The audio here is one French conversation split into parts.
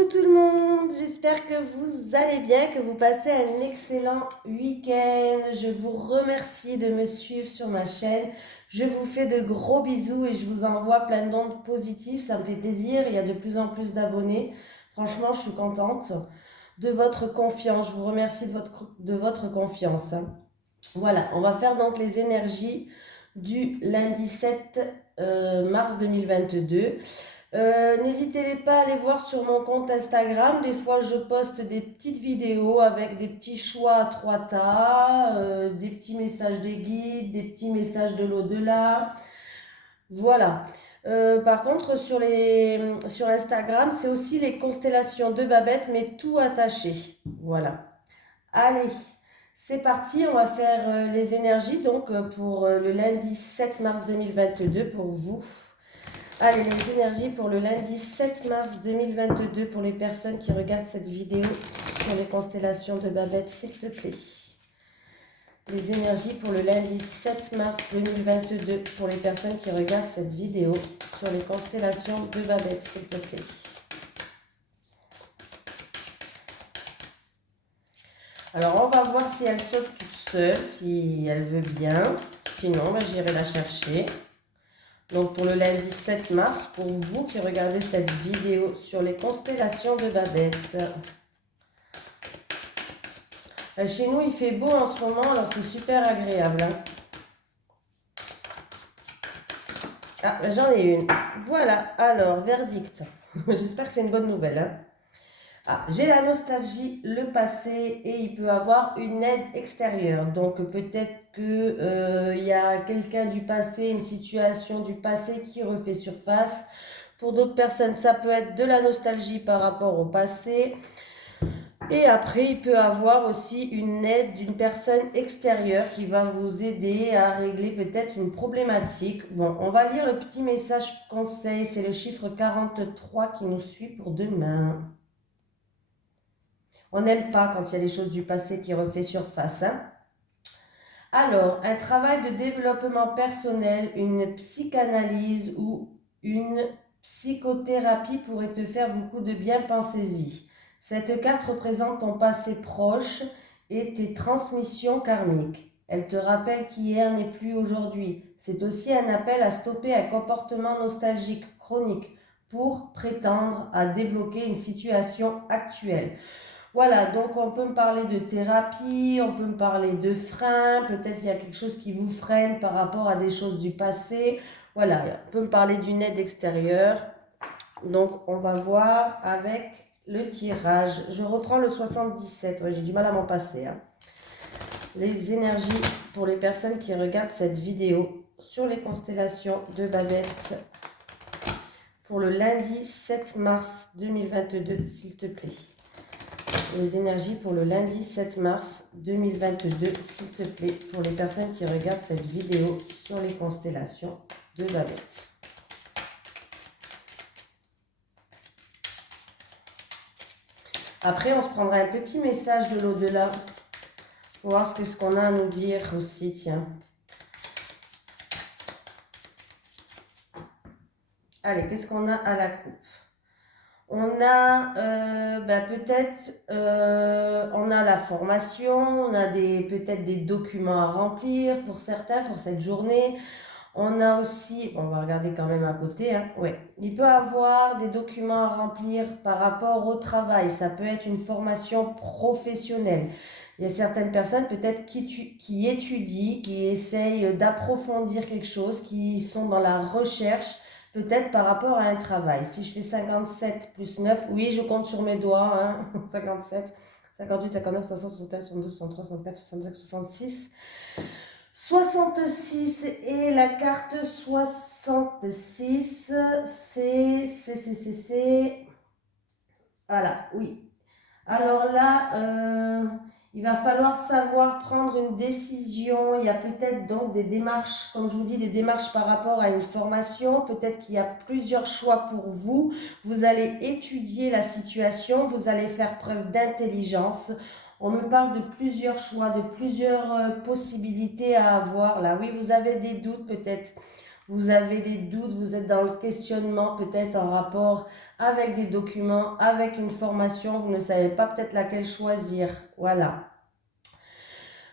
Coucou tout le monde, j'espère que vous allez bien, que vous passez un excellent week-end. Je vous remercie de me suivre sur ma chaîne. Je vous fais de gros bisous et je vous envoie plein d'ondes positives. Ça me fait plaisir, il y a de plus en plus d'abonnés. Franchement, je suis contente de votre confiance. Je vous remercie de votre confiance, hein. Voilà, on va faire donc les énergies du lundi 7 mars 2022. N'hésitez pas à aller voir sur mon compte Instagram. Des fois, je poste des petites vidéos avec des petits choix à trois tas, des petits messages des guides, des petits messages de l'au-delà. Voilà. Par contre, sur Instagram, c'est aussi les constellations de Babette, mais tout attaché. Voilà. Allez, c'est parti. On va faire les énergies donc pour le lundi 7 mars 2022 pour vous. Allez, les énergies pour le lundi 7 mars 2022 pour les personnes qui regardent cette vidéo sur les constellations de Babette, s'il te plaît. Les énergies pour le lundi 7 mars 2022 pour les personnes qui regardent cette vidéo sur les constellations de Babette, s'il te plaît. Alors, on va voir si elle saute toute seule, si elle veut bien. Sinon, j'irai la chercher. Donc pour le lundi 7 mars, pour vous qui regardez cette vidéo sur les constellations de Babette. Chez nous, il fait beau en ce moment, alors c'est super agréable, hein. Ah, j'en ai une. Voilà, alors, verdict. J'espère que c'est une bonne nouvelle, hein. Ah, j'ai la nostalgie, le passé et il peut avoir une aide extérieure. Donc peut-être que y a quelqu'un du passé, une situation du passé qui refait surface. Pour d'autres personnes, ça peut être de la nostalgie par rapport au passé. Et après, il peut avoir aussi une aide d'une personne extérieure qui va vous aider à régler peut-être une problématique. Bon, on va lire le petit message conseil. C'est le chiffre 43 qui nous suit pour demain. On n'aime pas quand il y a des choses du passé qui refait surface, hein. Alors, un travail de développement personnel, une psychanalyse ou une psychothérapie pourrait te faire beaucoup de bien, pensez-y. Cette carte représente ton passé proche et tes transmissions karmiques. Elle te rappelle qu'hier n'est plus aujourd'hui. C'est aussi un appel à stopper un comportement nostalgique chronique pour prétendre à débloquer une situation actuelle. Voilà, donc on peut me parler de thérapie, on peut me parler de frein, peut-être il y a quelque chose qui vous freine par rapport à des choses du passé. Voilà, on peut me parler d'une aide extérieure. Donc on va voir avec le tirage. Je reprends le 77, ouais, j'ai du mal à m'en passer, hein. Les énergies pour les personnes qui regardent cette vidéo sur les constellations de Babette pour le lundi 7 mars 2022, s'il te plaît. Les énergies pour le lundi 7 mars 2022, s'il te plaît, pour les personnes qui regardent cette vidéo sur les constellations de Babette. Après, on se prendra un petit message de l'au-delà pour voir ce qu'on a à nous dire aussi, tiens. Allez, qu'est-ce qu'on a à la coupe? On a peut-être on a la formation, on a peut-être des documents à remplir pour certains pour cette journée. On a aussi, on va regarder quand même à côté, hein, ouais. Il peut avoir des documents à remplir par rapport au travail. Ça peut être une formation professionnelle. Il y a certaines personnes peut-être qui étudient, qui essayent d'approfondir quelque chose, qui sont dans la recherche, peut-être par rapport à un travail. Si je fais 57 plus 9, oui, je compte sur mes doigts, hein, 57, 58, 59, 60, 61, 62, 63, 64, 65, 66. 66 et la carte 66, c'est, voilà, oui. Alors là, il va falloir savoir prendre une décision. Il y a peut-être donc des démarches, comme je vous dis, des démarches par rapport à une formation. Peut-être qu'il y a plusieurs choix pour vous. Vous allez étudier la situation, vous allez faire preuve d'intelligence. On me parle de plusieurs choix, de plusieurs possibilités à avoir là. Oui, vous avez des doutes peut-être. vous avez des doutes, vous êtes dans le questionnement peut-être en rapport avec des documents, avec une formation, vous ne savez pas peut-être laquelle choisir. Voilà.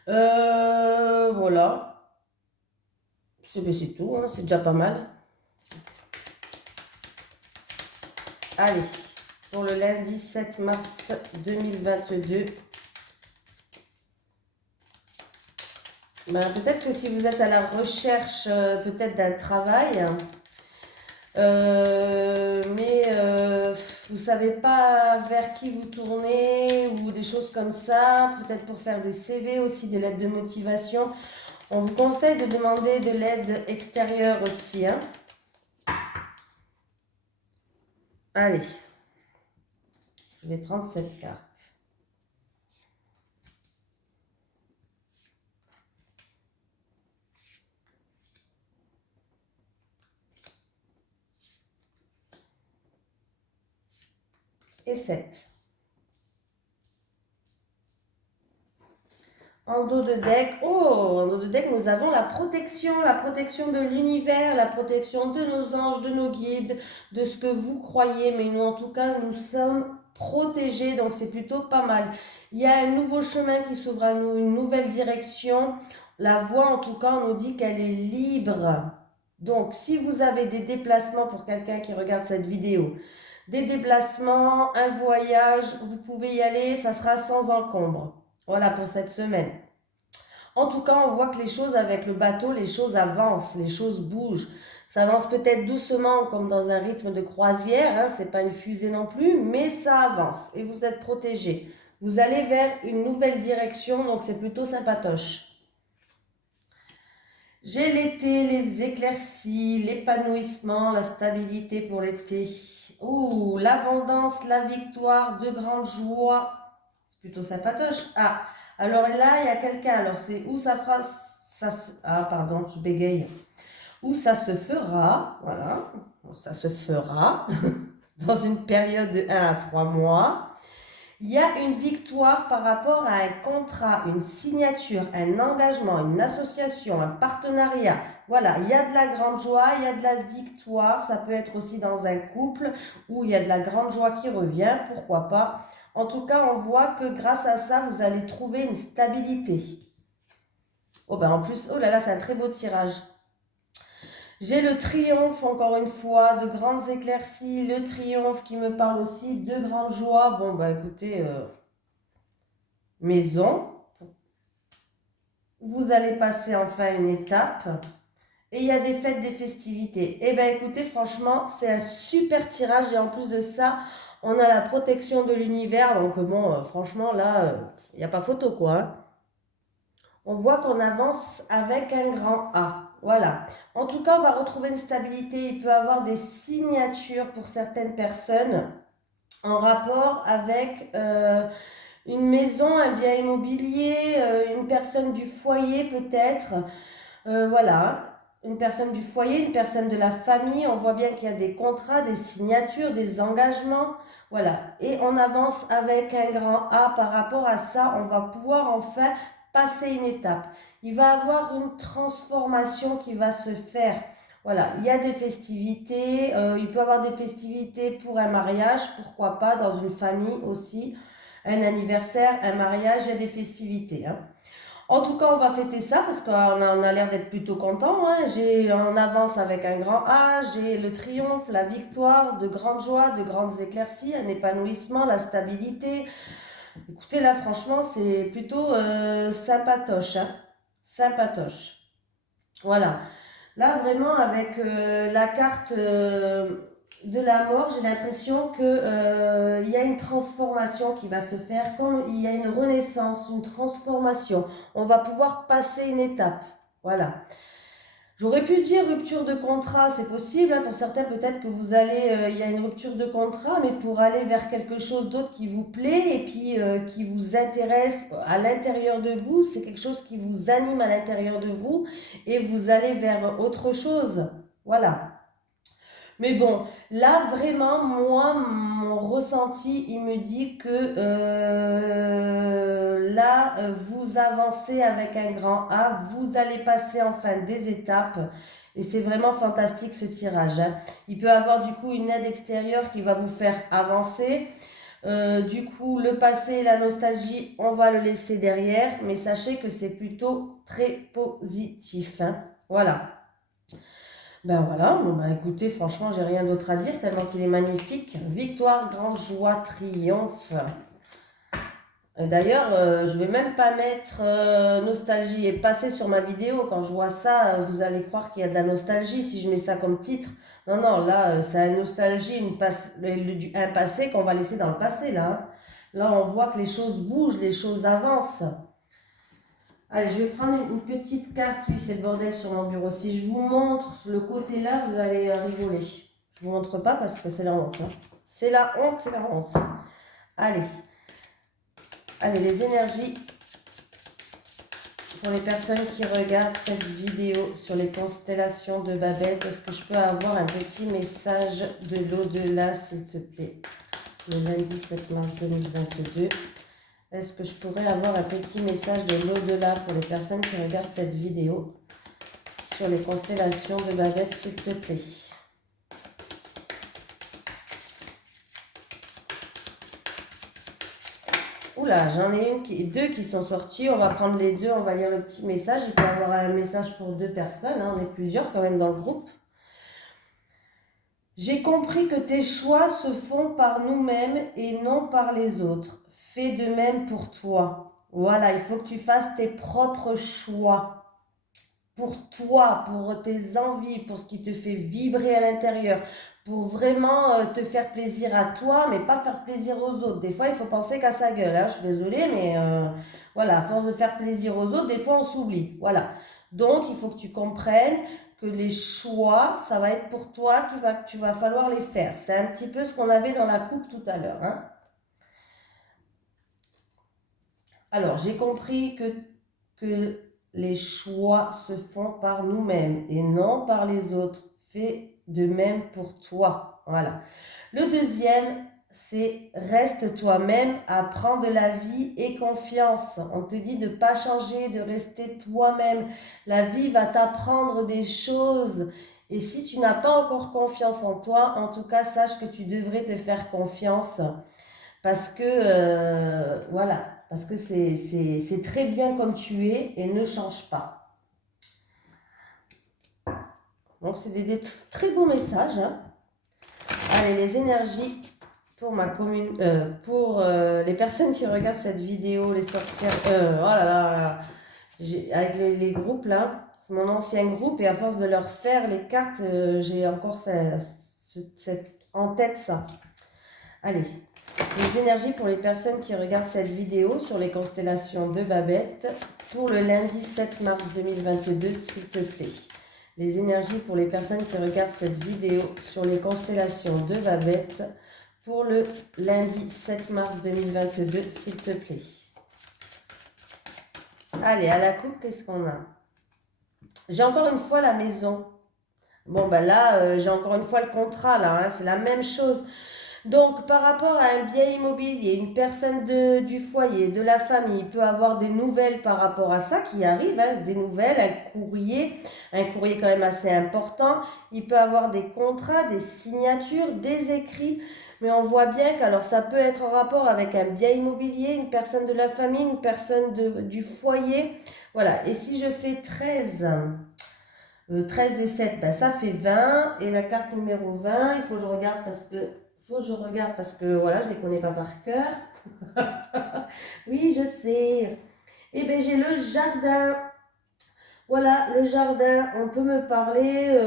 Voilà. C'est tout, hein, c'est déjà pas mal. Allez, pour le lundi 7 mars 2022. Ben, peut-être que si vous êtes à la recherche peut-être d'un travail, mais vous ne savez pas vers qui vous tournez ou des choses comme ça, peut-être pour faire des CV aussi, des lettres de motivation, on vous conseille de demander de l'aide extérieure aussi. Hein. Allez, je vais prendre cette carte. Et 7. En dos de deck, en dos de deck, nous avons la protection de l'univers, la protection de nos anges, de nos guides, de ce que vous croyez, mais nous, en tout cas, nous sommes protégés, donc c'est plutôt pas mal. Il y a un nouveau chemin qui s'ouvre à nous, une nouvelle direction. La voie, en tout cas, on nous dit qu'elle est libre. Donc, si vous avez des déplacements pour quelqu'un qui regarde cette vidéo, des déplacements, un voyage, vous pouvez y aller, ça sera sans encombre. Voilà pour cette semaine. En tout cas, on voit que les choses avec le bateau, les choses avancent, les choses bougent. Ça avance peut-être doucement comme dans un rythme de croisière, hein, c'est pas une fusée non plus, mais ça avance et vous êtes protégé. Vous allez vers une nouvelle direction, donc c'est plutôt sympatoche. J'ai l'été, les éclaircies, l'épanouissement, la stabilité pour l'été. Ouh, l'abondance, la victoire, de grandes joies. C'est plutôt sympatoche. Ah, alors là, il y a quelqu'un. Alors, c'est où ça fera. Ah, pardon, je bégaye. Où ça se fera. Voilà. Ça se fera dans une période de 1 à 3 mois. Il y a une victoire par rapport à un contrat, une signature, un engagement, une association, un partenariat. Voilà, il y a de la grande joie, il y a de la victoire. Ça peut être aussi dans un couple où il y a de la grande joie qui revient, pourquoi pas. En tout cas, on voit que grâce à ça, vous allez trouver une stabilité. Oh ben en plus, oh là là, c'est un très beau tirage. J'ai le triomphe, encore une fois, de grandes éclaircies, le triomphe qui me parle aussi de grandes joies. Bon, bah écoutez, maison, vous allez passer enfin une étape, et il y a des fêtes, des festivités. Eh bien écoutez, franchement, c'est un super tirage, et en plus de ça, on a la protection de l'univers, donc bon, franchement, là, il n'y a pas photo, quoi. Hein. On voit qu'on avance avec un grand A. Voilà. En tout cas, on va retrouver une stabilité. Il peut y avoir des signatures pour certaines personnes en rapport avec une maison, un bien immobilier, une personne du foyer peut-être. Voilà. Une personne du foyer, une personne de la famille. On voit bien qu'il y a des contrats, des signatures, des engagements. Voilà. Et on avance avec un grand A par rapport à ça. On va pouvoir enfin passer une étape. Il va y avoir une transformation qui va se faire. Voilà, il y a des festivités, il peut y avoir des festivités pour un mariage, pourquoi pas, dans une famille aussi, un anniversaire, un mariage, il y a des festivités. Hein. En tout cas, on va fêter ça parce qu'on a l'air d'être plutôt content. Hein. On avance avec un grand A, j'ai le triomphe, la victoire, de grandes joies, de grandes éclaircies, un épanouissement, la stabilité. Écoutez, là, franchement, c'est plutôt sympatoche. Hein. Sympatoche. Voilà. Là, vraiment, avec la carte de la mort, j'ai l'impression que il y a une transformation qui va se faire, comme il y a une renaissance, une transformation. On va pouvoir passer une étape. Voilà. J'aurais pu dire rupture de contrat, c'est possible. Hein, pour certains, peut-être que vous allez, il y a une rupture de contrat, mais pour aller vers quelque chose d'autre qui vous plaît et puis qui vous intéresse à l'intérieur de vous, c'est quelque chose qui vous anime à l'intérieur de vous et vous allez vers autre chose. Voilà. Mais bon, là vraiment, moi, mon ressenti, il me dit que là, vous avancez avec un grand A, vous allez passer enfin des étapes Et c'est vraiment fantastique ce tirage, hein. Il peut avoir du coup une aide extérieure qui va vous faire avancer. Du coup, le passé et la nostalgie, on va le laisser derrière. Mais sachez que c'est plutôt très positif, hein. Voilà. Ben voilà, bon ben écoutez, franchement, j'ai rien d'autre à dire tellement qu'il est magnifique. Victoire, grande joie, triomphe. D'ailleurs, je vais même pas mettre nostalgie et passé sur ma vidéo. Quand je vois ça, vous allez croire qu'il y a de la nostalgie si je mets ça comme titre. Non, non, là, c'est une nostalgie, un passé qu'on va laisser dans le passé, là, hein. Là, on voit que les choses bougent, les choses avancent. Allez, je vais prendre une petite carte. Oui, c'est le bordel sur mon bureau. Si je vous montre le côté là, vous allez rigoler. Je ne vous montre pas parce que c'est la honte, hein. C'est la honte, c'est la honte. Allez. Allez, les énergies pour les personnes qui regardent cette vidéo sur les constellations de Babel. Est-ce que je peux avoir un petit message de l'au-delà, s'il te plaît? Le lundi 7 mars 2022. Est-ce que je pourrais avoir un petit message de l'au-delà pour les personnes qui regardent cette vidéo sur les constellations de Babel, s'il te plaît? Oula, j'en ai deux qui sont sortis. On va prendre les deux, on va lire le petit message. Il peut y avoir un message pour deux personnes, hein. On est plusieurs quand même dans le groupe. J'ai compris que tes choix se font par nous-mêmes et non par les autres. Fais de même pour toi. Voilà, il faut que tu fasses tes propres choix. Pour toi, pour tes envies, pour ce qui te fait vibrer à l'intérieur, pour vraiment te faire plaisir à toi, mais pas faire plaisir aux autres. Des fois, il faut penser qu'à sa gueule, hein. Je suis désolée, mais voilà, à force de faire plaisir aux autres, des fois, on s'oublie. Voilà. Donc, il faut que tu comprennes que les choix, ça va être pour toi que tu vas falloir les faire. C'est un petit peu ce qu'on avait dans la coupe tout à l'heure, hein. Alors, j'ai compris que les choix se font par nous-mêmes et non par les autres. Fais de même pour toi. Voilà. Le deuxième, c'est reste toi-même, apprends de la vie et confiance. On te dit de ne pas changer, de rester toi-même. La vie va t'apprendre des choses. Et si tu n'as pas encore confiance en toi, en tout cas, sache que tu devrais te faire confiance. Parce que, voilà, parce que c'est très bien comme tu es et ne change pas. Donc, c'est des très beaux messages, hein. Allez, les énergies pour ma commune, pour les personnes qui regardent cette vidéo, les sorcières, oh là là, avec les groupes là, c'est mon ancien groupe et à force de leur faire les cartes, j'ai encore en tête ça. Allez, les énergies pour les personnes qui regardent cette vidéo sur les constellations de Babette pour le lundi 7 mars 2022, s'il te plaît. Les énergies pour les personnes qui regardent cette vidéo sur les constellations de Babette pour le lundi 7 mars 2022, s'il te plaît. Allez, à la coupe, qu'est-ce qu'on a? J'ai encore une fois la maison. Bon, ben là, j'ai encore une fois le contrat, là, hein, c'est la même chose. Donc, par rapport à un bien immobilier, une personne du foyer, de la famille peut avoir des nouvelles par rapport à ça qui arrivent, hein, des nouvelles, un courrier quand même assez important. Il peut avoir des contrats, des signatures, des écrits. Mais on voit bien qu'alors ça peut être en rapport avec un bien immobilier, une personne de la famille, une personne du foyer. Voilà, et si je fais 13 et 7, ben ça fait 20. Et la carte numéro 20, il faut que je regarde parce que voilà, je ne les connais pas par cœur. Oui, je sais. Eh bien, j'ai le jardin. Voilà, le jardin, on peut me parler,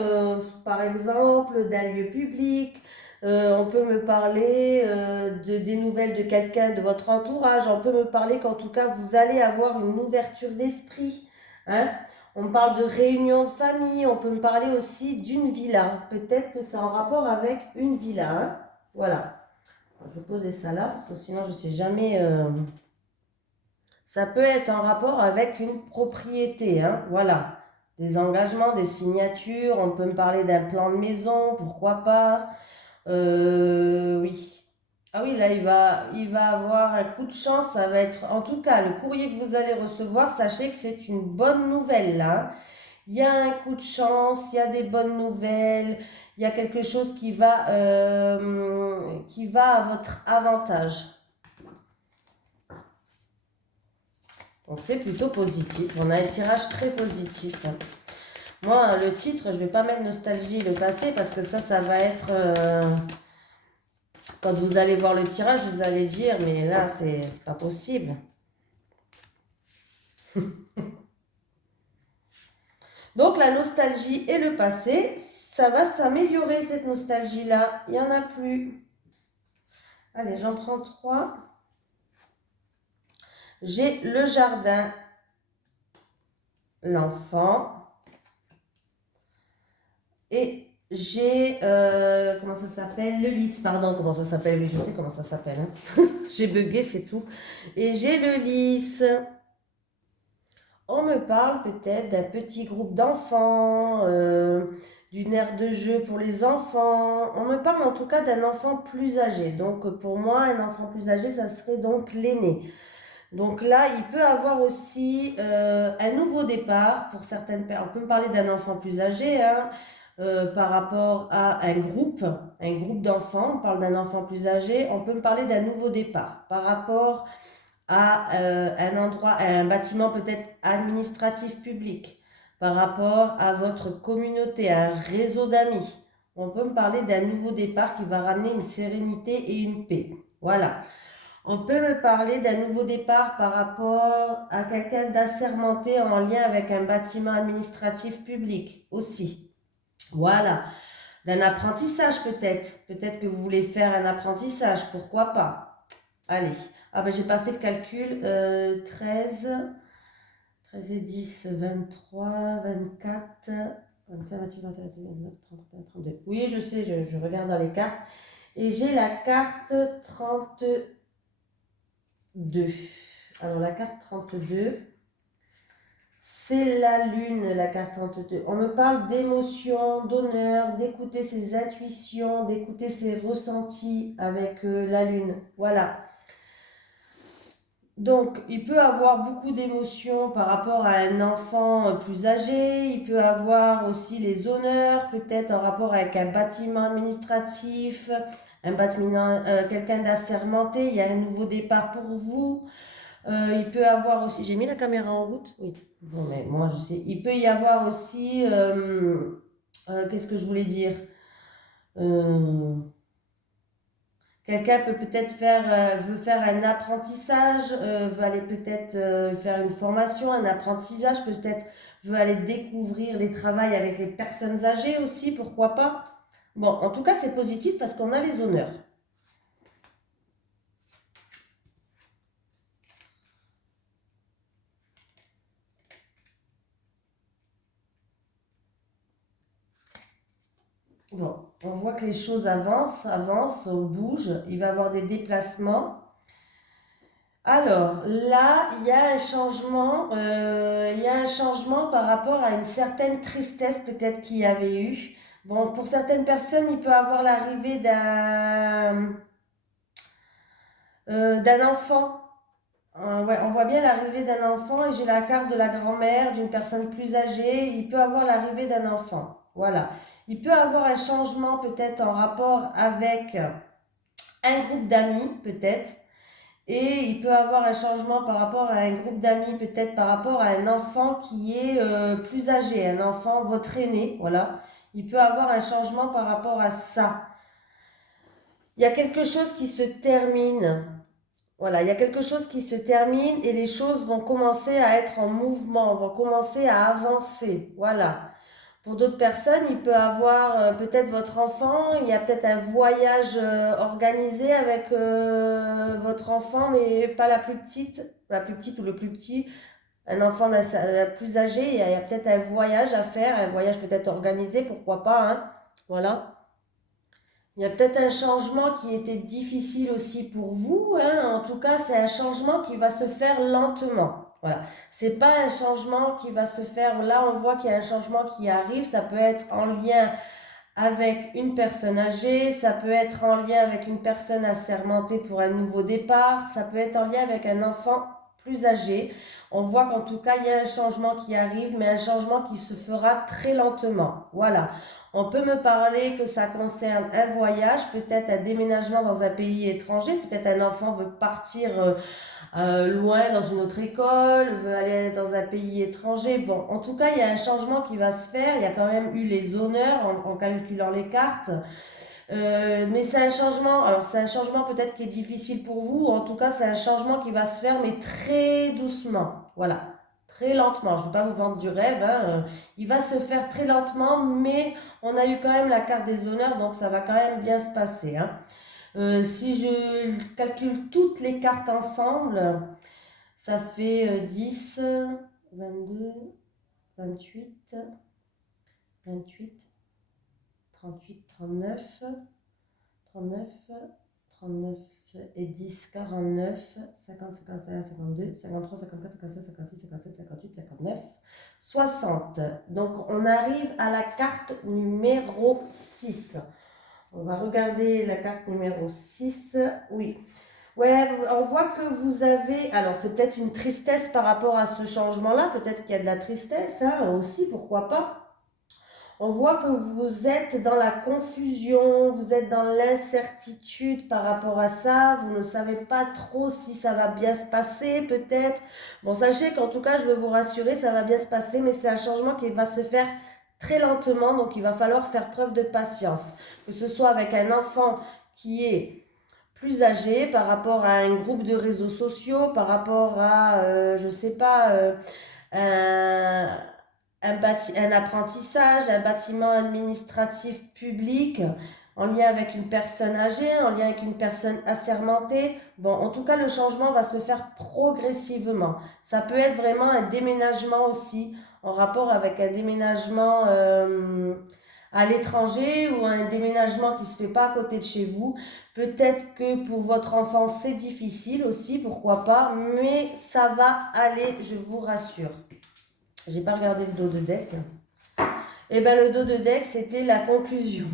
par exemple, d'un lieu public. On peut me parler des nouvelles de quelqu'un de votre entourage. On peut me parler qu'en tout cas, vous allez avoir une ouverture d'esprit, hein. On me parle de réunion de famille. On peut me parler aussi d'une villa. Peut-être que c'est en rapport avec une villa, hein. Voilà. Je vais poser ça là parce que sinon je ne sais jamais. Ça peut être en rapport avec une propriété, hein. Voilà. Des engagements, des signatures. On peut me parler d'un plan de maison, pourquoi pas. Oui. Ah oui, là, il va avoir un coup de chance. Ça va être, en tout cas, le courrier que vous allez recevoir, sachez que c'est une bonne nouvelle, là. il y a un coup de chance, il y a des bonnes nouvelles, il y a quelque chose qui va à votre avantage. Donc c'est plutôt positif, on a un tirage très positif. Moi, le titre, je ne vais pas mettre nostalgie, le passé, parce que ça va être... quand vous allez voir le tirage, vous allez dire, mais là, c'est pas possible. Donc, la nostalgie et le passé, ça va s'améliorer, cette nostalgie-là. Il n'y en a plus. Allez, j'en prends 3. J'ai le jardin, l'enfant, et j'ai, comment ça s'appelle? Le lys, pardon, comment ça s'appelle? Oui, je sais comment ça s'appelle. Hein. J'ai bugué, c'est tout. Et j'ai le lys. On me parle peut-être d'un petit groupe d'enfants, d'une aire de jeu pour les enfants. On me parle en tout cas d'un enfant plus âgé. Donc pour moi, un enfant plus âgé, ça serait donc l'aîné. Donc là, il peut avoir aussi un nouveau départ pour certaines personnes. On peut me parler d'un enfant plus âgé, hein, par rapport à un groupe d'enfants. On parle d'un enfant plus âgé. On peut me parler d'un nouveau départ par rapport à un endroit, à un bâtiment peut-être administratif public, par rapport à votre communauté, à un réseau d'amis. On peut me parler d'un nouveau départ qui va ramener une sérénité et une paix. Voilà. On peut me parler d'un nouveau départ par rapport à quelqu'un d'assermenté en lien avec un bâtiment administratif public aussi. Voilà. D'un apprentissage peut-être. Peut-être que vous voulez faire un apprentissage, pourquoi pas. Allez. Ah ben j'ai pas fait le calcul. 13 et 10, 23, 24, 25, 26, 27, 28, 29, 30, 31, 32. Oui, je sais, je regarde dans les cartes. Et j'ai la carte 32. Alors la carte 32, c'est la lune, la carte 32. On me parle d'émotion, d'honneur, d'écouter ses intuitions, d'écouter ses ressentis avec la lune. Voilà. Donc, il peut avoir beaucoup d'émotions par rapport à un enfant plus âgé. Il peut avoir aussi les honneurs, peut-être en rapport avec un bâtiment administratif, un bâtiment, quelqu'un d'assermenté. Il y a un nouveau départ pour vous. Il peut avoir aussi, j'ai mis la caméra en route, oui. Bon, mais moi je sais. Il peut y avoir aussi, qu'est-ce que je voulais dire? Euh, Quelqu'un peut peut-être veut faire un apprentissage, veut aller peut-être faire une formation, un apprentissage, peut-être veut aller découvrir les travails avec les personnes âgées aussi, pourquoi pas? Bon, en tout cas c'est positif parce qu'on a les honneurs. Bon, on voit que les choses avancent, on bouge, il va y avoir des déplacements. Alors là, il y a un changement par rapport à une certaine tristesse peut-être qu'il y avait eu. Bon, pour certaines personnes, il peut avoir l'arrivée d'un enfant. Ouais, on voit bien l'arrivée d'un enfant et j'ai la carte de la grand-mère, d'une personne plus âgée. Il peut avoir l'arrivée d'un enfant. Voilà. Il peut avoir un changement peut-être en rapport avec un groupe d'amis, peut-être. Et il peut avoir un changement par rapport à un groupe d'amis, peut-être par rapport à un enfant qui est plus âgé, un enfant, votre aîné, voilà. Il peut avoir un changement par rapport à ça. Il y a quelque chose qui se termine. Voilà, il y a quelque chose qui se termine et les choses vont commencer à être en mouvement, vont commencer à avancer. Voilà. Pour d'autres personnes, il peut avoir peut-être votre enfant, il y a peut-être un voyage organisé avec votre enfant, mais pas la plus petite ou le plus petit, un enfant plus âgé, il y a peut-être un voyage à faire, un voyage peut-être organisé, pourquoi pas, hein, voilà. Il y a peut-être un changement qui était difficile aussi pour vous, hein. En tout cas, c'est un changement qui va se faire lentement. Voilà. C'est pas un changement qui va se faire. Là, on voit qu'il y a un changement qui arrive. Ça peut être en lien avec une personne âgée, ça peut être en lien avec une personne assermentée pour un nouveau départ, ça peut être en lien avec un enfant plus âgé. On voit qu'en tout cas, il y a un changement qui arrive, mais un changement qui se fera très lentement. Voilà. On peut me parler que ça concerne un voyage, peut-être un déménagement dans un pays étranger, peut-être un enfant veut partir loin dans une autre école, veut aller dans un pays étranger. Bon, en tout cas, il y a un changement qui va se faire. Il y a quand même eu les honneurs en calculant les cartes. Mais c'est un changement, alors c'est un changement peut-être qui est difficile pour vous, en tout cas c'est un changement qui va se faire mais très doucement, voilà, très lentement, je ne veux pas vous vendre du rêve, hein, il va se faire très lentement, mais on a eu quand même la carte des honneurs, donc ça va quand même bien se passer, hein. Si je calcule toutes les cartes ensemble, ça fait 10, 22, 28, 28, 38, 39, 39, 39 et 10, 49, 50, 51, 52, 53, 54, 55, 56, 57, 58, 59, 60. Donc on arrive à la carte numéro 6. On va regarder la carte numéro 6. Oui. Ouais, on voit que vous avez... Alors c'est peut-être une tristesse par rapport à ce changement-là. Peut-être qu'il y a de la tristesse, hein, aussi, pourquoi pas. On voit que vous êtes dans la confusion, vous êtes dans l'incertitude par rapport à ça, vous ne savez pas trop si ça va bien se passer peut-être. Bon, sachez qu'en tout cas, je veux vous rassurer, ça va bien se passer, mais c'est un changement qui va se faire très lentement, donc il va falloir faire preuve de patience. Que ce soit avec un enfant qui est plus âgé par rapport à un groupe de réseaux sociaux, par rapport à, je sais pas, un un apprentissage, un bâtiment administratif public en lien avec une personne âgée, en lien avec une personne assermentée. Bon, en tout cas, le changement va se faire progressivement. Ça peut être vraiment un déménagement aussi, en rapport avec un déménagement à l'étranger ou un déménagement qui ne se fait pas à côté de chez vous. Peut-être que pour votre enfant, c'est difficile aussi, pourquoi pas, mais ça va aller, je vous rassure. J'ai pas regardé le dos de deck. Et bien le dos de deck, c'était la conclusion.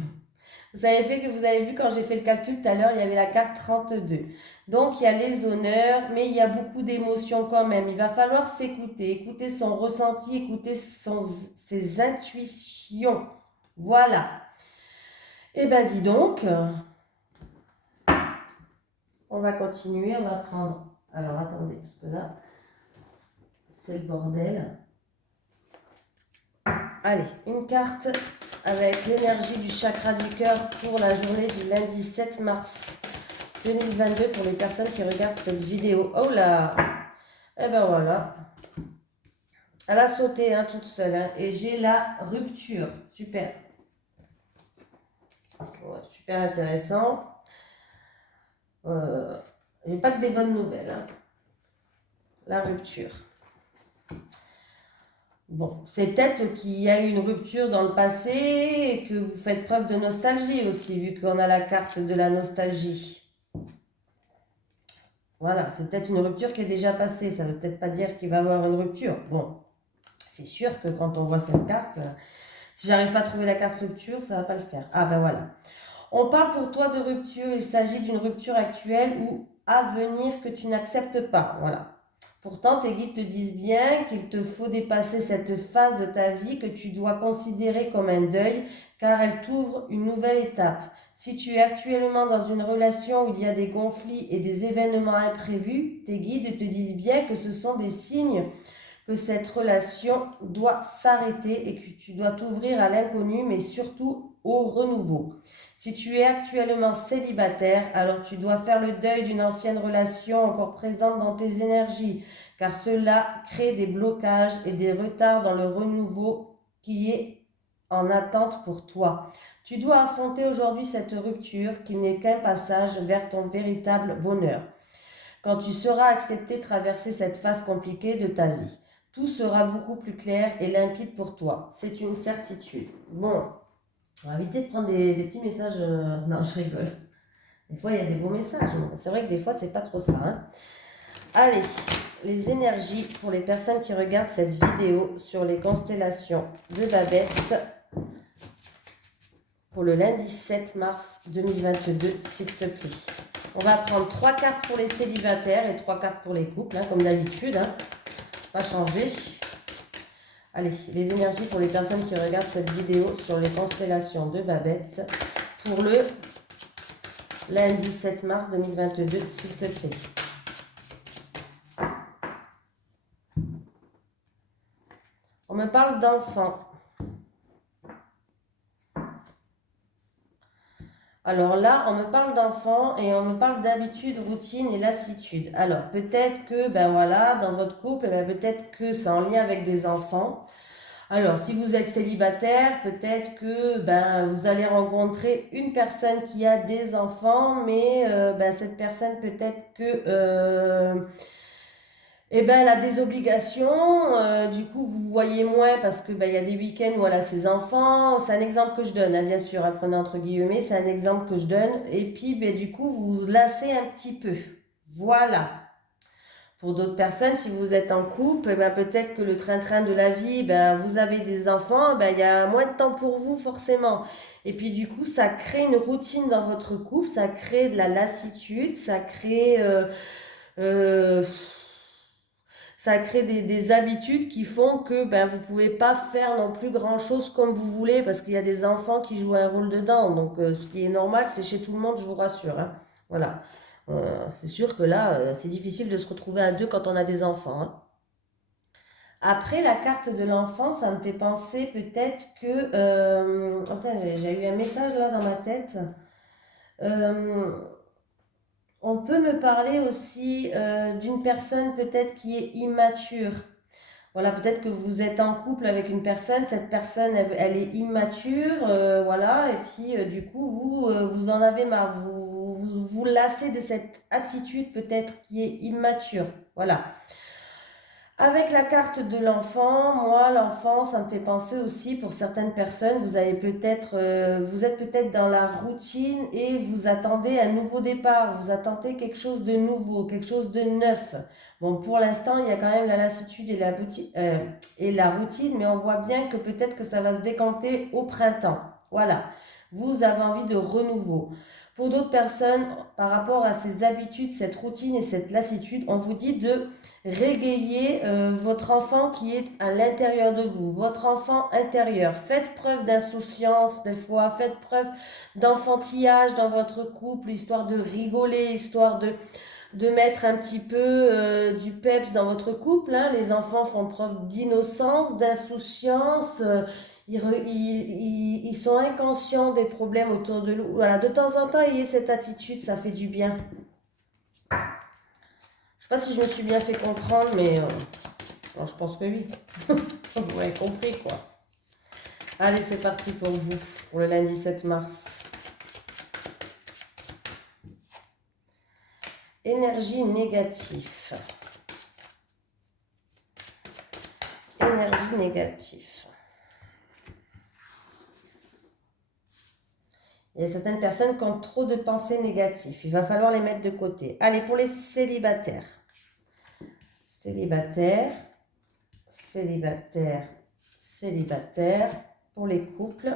Vous avez vu quand j'ai fait le calcul tout à l'heure, il y avait la carte 32. Donc il y a les honneurs, mais il y a beaucoup d'émotions quand même. Il va falloir s'écouter, écouter son ressenti, écouter ses intuitions. Voilà. Et ben dis donc, on va continuer, on va prendre... Alors attendez, parce que là, c'est le bordel. Allez, une carte avec l'énergie du chakra du cœur pour la journée du lundi 7 mars 2022 pour les personnes qui regardent cette vidéo. Oh là! Et ben voilà. Elle a sauté hein, toute seule. Hein, et j'ai la rupture. Super. Ouais, super intéressant. Il n'y a pas que des bonnes nouvelles. Hein. La rupture. Bon, c'est peut-être qu'il y a eu une rupture dans le passé et que vous faites preuve de nostalgie aussi, vu qu'on a la carte de la nostalgie. Voilà, c'est peut-être une rupture qui est déjà passée. Ça ne veut peut-être pas dire qu'il va y avoir une rupture. Bon, c'est sûr que quand on voit cette carte, si j'arrive pas à trouver la carte rupture, ça ne va pas le faire. Ah ben voilà. On parle pour toi de rupture. Il s'agit d'une rupture actuelle ou à venir que tu n'acceptes pas. Voilà. Pourtant, tes guides te disent bien qu'il te faut dépasser cette phase de ta vie que tu dois considérer comme un deuil, car elle t'ouvre une nouvelle étape. Si tu es actuellement dans une relation où il y a des conflits et des événements imprévus, tes guides te disent bien que ce sont des signes que cette relation doit s'arrêter et que tu dois t'ouvrir à l'inconnu, mais surtout au renouveau. Si tu es actuellement célibataire, alors tu dois faire le deuil d'une ancienne relation encore présente dans tes énergies, car cela crée des blocages et des retards dans le renouveau qui est en attente pour toi. Tu dois affronter aujourd'hui cette rupture qui n'est qu'un passage vers ton véritable bonheur. Quand tu seras accepté de traverser cette phase compliquée de ta vie, tout sera beaucoup plus clair et limpide pour toi. C'est une certitude. Bon. On va éviter de prendre des petits messages. Non, je rigole. Des fois, il y a des beaux messages. C'est vrai que des fois, c'est pas trop ça. Hein. Allez, les énergies pour les personnes qui regardent cette vidéo sur les constellations de Babette pour le lundi 7 mars 2022, s'il te plaît. On va prendre 3 cartes pour les célibataires et 3 cartes pour les couples, hein, comme d'habitude. Hein. Pas changer. Allez, les énergies pour les personnes qui regardent cette vidéo sur les constellations de Babette pour le lundi 7 mars 2022, s'il te plaît. On me parle d'enfants. Alors là, on me parle d'enfants et on me parle d'habitude, routine et lassitude. Alors peut-être que, ben voilà, dans votre couple, ben, peut-être que c'est en lien avec des enfants. Alors, si vous êtes célibataire, peut-être que ben, vous allez rencontrer une personne qui a des enfants, mais ben, cette personne peut-être que eh ben, elle a des obligations, du coup vous voyez moins parce que ben, il y a des week-ends où elle a ses enfants. C'est un exemple que je donne, hein, bien sûr, apprenez entre guillemets, c'est un exemple que je donne. Et puis ben, du coup vous vous lassez un petit peu. Voilà. Pour d'autres personnes, si vous êtes en couple, eh ben, peut-être que le train-train de la vie, ben, vous avez des enfants, ben, il y a moins de temps pour vous forcément. Et puis du coup, ça crée une routine dans votre couple, ça crée de la lassitude, euh, ça crée des habitudes qui font que ben, vous ne pouvez pas faire non plus grand-chose comme vous voulez parce qu'il y a des enfants qui jouent un rôle dedans. Donc ce qui est normal, c'est chez tout le monde, je vous rassure. Hein. Voilà. C'est sûr que là, c'est difficile de se retrouver à deux quand on a des enfants. Hein. Après, la carte de l'enfant, ça me fait penser peut-être que... attends, j'ai eu un message là dans ma tête. Euh, on peut me parler aussi d'une personne peut-être qui est immature. Voilà, peut-être que vous êtes en couple avec une personne, cette personne, elle est immature, voilà, et puis du coup, vous en avez marre, vous lassez de cette attitude peut-être qui est immature, voilà. Avec la carte de l'enfant, moi, l'enfant, ça me fait penser aussi pour certaines personnes, vous êtes peut-être dans la routine et vous attendez un nouveau départ, vous attendez quelque chose de nouveau, quelque chose de neuf. Bon, pour l'instant, il y a quand même la lassitude et la routine, mais on voit bien que peut-être que ça va se décanter au printemps. Voilà, vous avez envie de renouveau. Pour d'autres personnes, par rapport à ces habitudes, cette routine et cette lassitude, on vous dit de régayer votre enfant qui est à l'intérieur de vous, votre enfant intérieur. Faites preuve d'insouciance des fois, faites preuve d'enfantillage dans votre couple, histoire de rigoler, histoire de mettre un petit peu du peps dans votre couple. Hein. Les enfants font preuve d'innocence, d'insouciance. Ils sont inconscients des problèmes autour de nous. Voilà, de temps en temps, ayez cette attitude, ça fait du bien. Je sais pas si je me suis bien fait comprendre, mais je pense que oui. Vous m'avez compris, quoi. Allez, c'est parti pour vous, pour le lundi 7 mars. Énergie négative. Énergie négative. Il y a certaines personnes qui ont trop de pensées négatives. Il va falloir les mettre de côté. Allez, pour les célibataires. Célibataire, célibataire, célibataire. Pour les couples.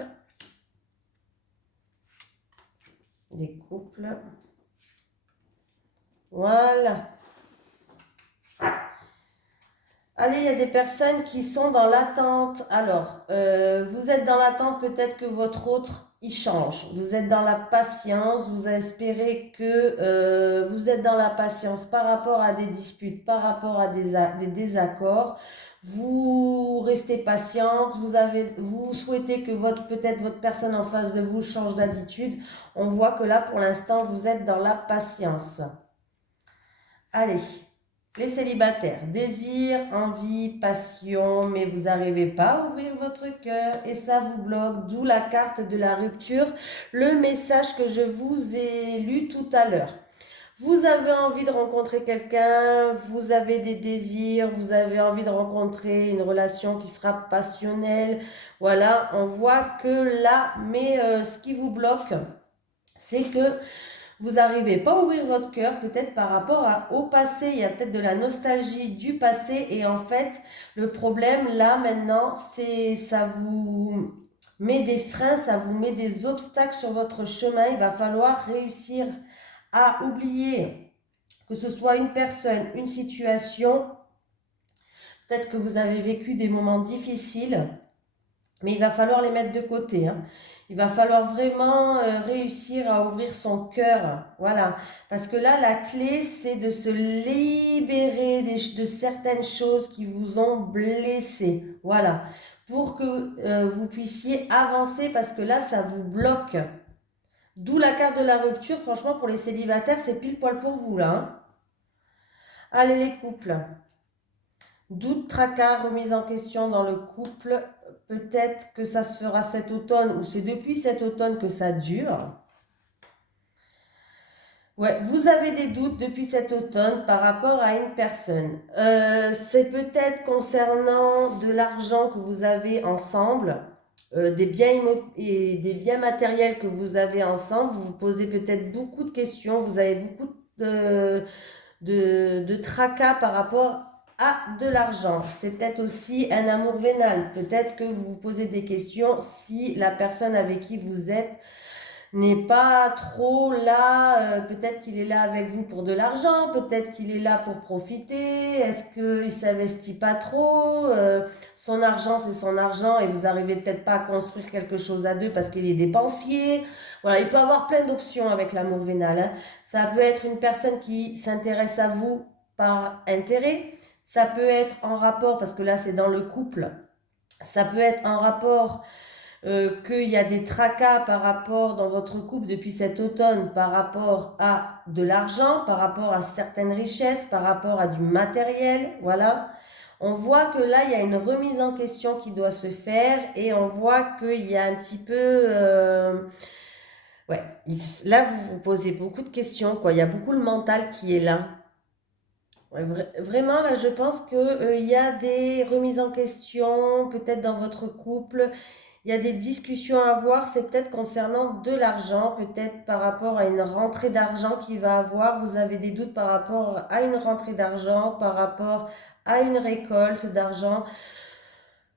Les couples. Voilà. Allez, il y a des personnes qui sont dans l'attente. Alors, vous êtes dans l'attente, peut-être que votre autre, il change. Vous êtes dans la patience, vous espérez que vous êtes dans la patience par rapport à des disputes, par rapport à des désaccords. Vous restez patiente, vous souhaitez que peut-être votre personne en face de vous change d'attitude. On voit que là, pour l'instant, vous êtes dans la patience. Allez. Les célibataires, désir, envie, passion, mais vous n'arrivez pas à ouvrir votre cœur et ça vous bloque, d'où la carte de la rupture, le message que je vous ai lu tout à l'heure. Vous avez envie de rencontrer quelqu'un, vous avez des désirs, vous avez envie de rencontrer une relation qui sera passionnelle. Voilà, on voit que là, mais ce qui vous bloque, c'est que vous n'arrivez pas à ouvrir votre cœur, peut-être par rapport au passé. Il y a peut-être de la nostalgie du passé. Et en fait, le problème là maintenant, c'est ça vous met des freins, ça vous met des obstacles sur votre chemin. Il va falloir réussir à oublier que ce soit une personne, une situation. Peut-être que vous avez vécu des moments difficiles, mais il va falloir les mettre de côté, hein. Il va falloir vraiment réussir à ouvrir son cœur. Voilà. Parce que là, la clé, c'est de se libérer de certaines choses qui vous ont blessé. Voilà. Pour que vous puissiez avancer, parce que là, ça vous bloque. D'où la carte de la rupture. Franchement, pour les célibataires, c'est pile poil pour vous, là, hein. Allez, les couples. Doute, tracas, remise en question dans le couple. Peut-être que ça se fera cet automne ou c'est depuis cet automne que ça dure. Ouais, vous avez des doutes depuis cet automne par rapport à une personne. C'est peut-être concernant de l'argent que vous avez ensemble, et des biens matériels que vous avez ensemble. Vous vous posez peut-être beaucoup de questions, vous avez beaucoup de tracas par rapport à de l'argent. C'est peut-être aussi un amour vénal. Peut-être que vous vous posez des questions si la personne avec qui vous êtes n'est pas trop là. Peut-être qu'il est là avec vous pour de l'argent, peut-être qu'il est là pour profiter. Est-ce qu'il ne s'investit pas trop? Son argent, c'est son argent et vous n'arrivez peut-être pas à construire quelque chose à deux parce qu'il est dépensier. Voilà, il peut y avoir plein d'options avec l'amour vénal, hein. Ça peut être une personne qui s'intéresse à vous par intérêt. Ça peut être en rapport, parce que là c'est dans le couple, ça peut être en rapport qu'il y a des tracas par rapport dans votre couple depuis cet automne par rapport à de l'argent, par rapport à certaines richesses, par rapport à du matériel, voilà. On voit que là, il y a une remise en question qui doit se faire et on voit qu'il y a un petit peu... ouais, là, vous vous posez beaucoup de questions, quoi. Il y a beaucoup le mental qui est là. Ouais, vraiment, là, je pense que, il y a des remises en question, peut-être dans votre couple. Il y a des discussions à avoir, c'est peut-être concernant de l'argent, peut-être par rapport à une rentrée d'argent qu'il va avoir. Vous avez des doutes par rapport à une rentrée d'argent, par rapport à une récolte d'argent.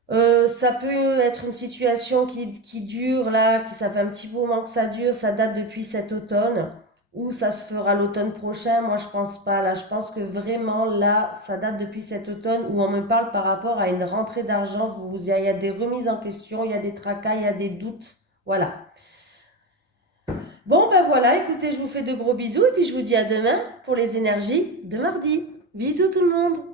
Ça peut être une situation qui dure là, qui ça fait un petit moment que ça dure, ça date depuis cet automne, ou ça se fera l'automne prochain. Moi, je pense pas. Là, je pense que vraiment là, ça date depuis cet automne où on me parle par rapport à une rentrée d'argent. Il y a des remises en question, il y a des tracas, il y a des doutes. Voilà. Bon, ben voilà, écoutez, je vous fais de gros bisous et puis je vous dis à demain pour les énergies de mardi. Bisous tout le monde!